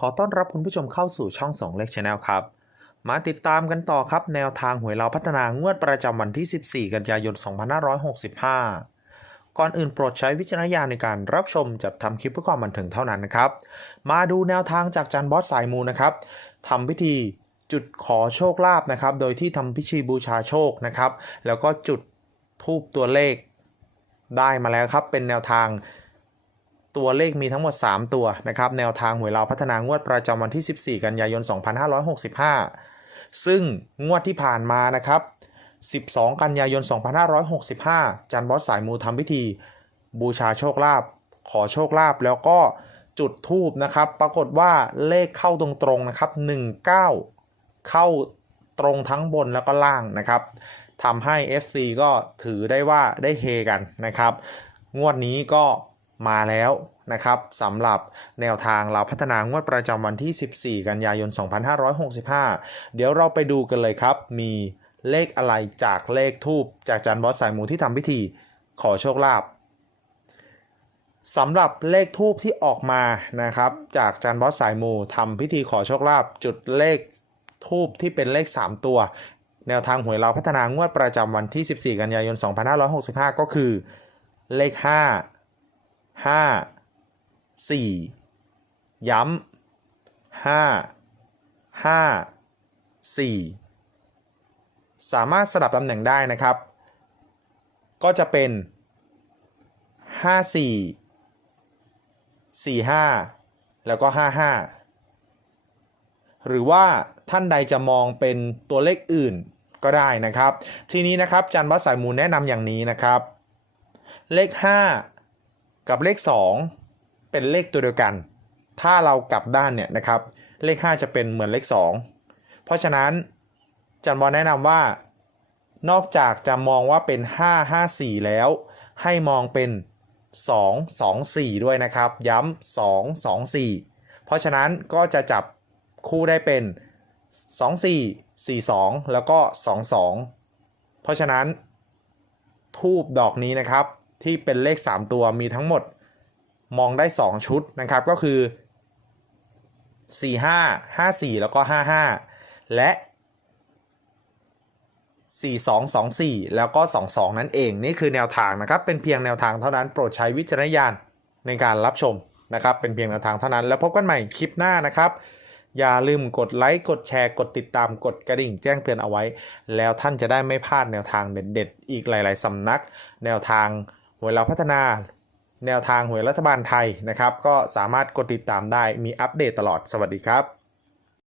ขอต้อนรับคุณผู้ชมเข้าสู่ช่องสองเลขชาแนลครับ มาติดตามกันต่อครับ แนวทางหวยเราพัฒนางวดประจำวันที่ 14 กันยายน 2565 ก่อนอื่นโปรดใช้วิจารณญาณในการรับชมจัดทำคลิปเพื่อความบันเทิงเท่านั้นนะครับ มาดูแนวทางจากจันบอสสายมูนะครับทำพิธีจุดขอโชคลาภนะครับ โดยที่ทำพิธีบูชาโชคนะครับ แล้วก็จุดทูบตัวเลขได้มาแล้วครับ เป็นแนวทาง ตัวเลขมีทั้งหมด 3 ตัวนะครับ แนวทางหวยเราพัฒนางวดประจำวันที่ 14 กันยายน 2565 ซึ่งงวดที่ผ่านมานะครับ 12 กันยายน 2565 จันบอสสายมูทำพิธี บูชาโชคลาภขอโชคลาภแล้วก็จุดทูบนะครับ ปรากฏว่าเลขเข้าตรงๆนะครับ 19 เข้าตรงทั้งบนแล้วก็ล่างนะครับทำให้ FC ก็ถือได้ว่าได้เฮกันนะครับ งวดนี้ก็ มาแล้วนะครับสำหรับแนวทางเราพัฒนางวดประจำวันที่ 14 กันยายน 2565 เดี๋ยวเราไปดูกันเลยครับ มีเลขอะไรจากเลขทูบจากจันบอสสายหมูที่ทำพิธีขอโชคลาภสำหรับเลขทูบที่ออกมานะครับ จากจันบอสสายมูทำพิธีขอโชคลาภจุดเลขทูบที่เป็นเลข 3 ตัว แนวทางหวยเราพัฒนางวดประจำวันที่ 14 กันยายน 2565 ก็คือเลข 5 5 4ย้ำ5 5 4สามารถสลับตำแหน่งได้นะครับ ก็จะเป็น54 45แล้วก็55หรือว่าท่านใดจะมองเป็นตัวเลขอื่นก็ได้นะครับ ทีนี้นะครับจันวัสายมูลแนะนำอย่างนี้นะครับ เลข 5 กับเลข 2 เป็นเลขตัวเดียวกัน ถ้าเรากลับด้านเนี่ยนะครับ เลข 5 จะเป็นเหมือนเลข 2 เพราะฉะนั้นจันบอลแนะนำว่า นอกจากจะมองว่าเป็น 5 5 4 แล้ว ให้มองเป็น 2 2 4 ด้วยนะครับ ย้ำ2 2 4 เพราะฉะนั้นก็จะจับคู่ได้เป็น 2 4 4 2 แล้วก็ 2 2 เพราะฉะนั้นทูบดอกนี้นะครับ ที่เป็นเลข 3 ตัวมีทั้งหมดมองได้ 2 ชุดนะครับ ก็คือ 4 5 5 4 แล้วก็ 5 5 และ 4 2 2 4 แล้วก็ 2 2 นั่นเอง นี่คือแนวทางนะครับ เป็นเพียงแนวทางเท่านั้นโปรดใช้วิจารณญาณในการรับชมนะครับ เป็นเพียงแนวทางเท่านั้น แล้วพบกันใหม่คลิปหน้านะครับ อย่าลืมกดไลค์ กดแชร์ กดติดตาม กดกระดิ่งแจ้งเตือนเอาไว้ แล้วท่านจะได้ไม่พลาดแนวทางเด็ดๆ อีกหลาย ๆสำนัก แนวทาง วยเราพัฒนาแนวทางหวยรัฐบาลไทยนะครับ ก็สามารถกดติดตามได้มีอัปเดตตลอดสวัสดีครับ